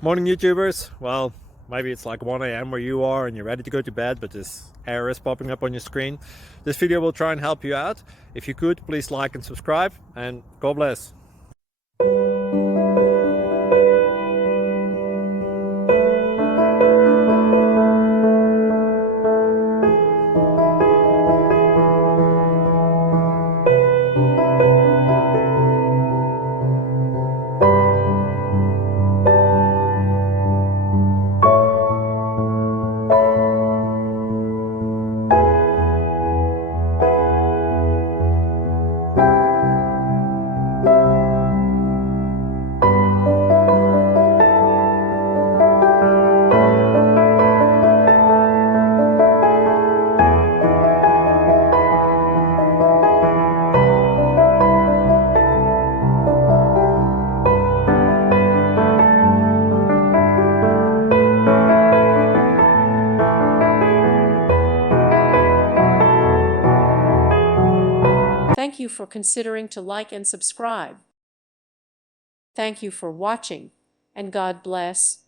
Morning, YouTubers. Well, maybe it's like 1 a.m. where you are and you're ready to go to bed, but this error is popping up on your screen. This video will try and help you out. If you could, please like and subscribe, and God bless. Thank you for considering to like and subscribe. Thank you for watching, and God bless.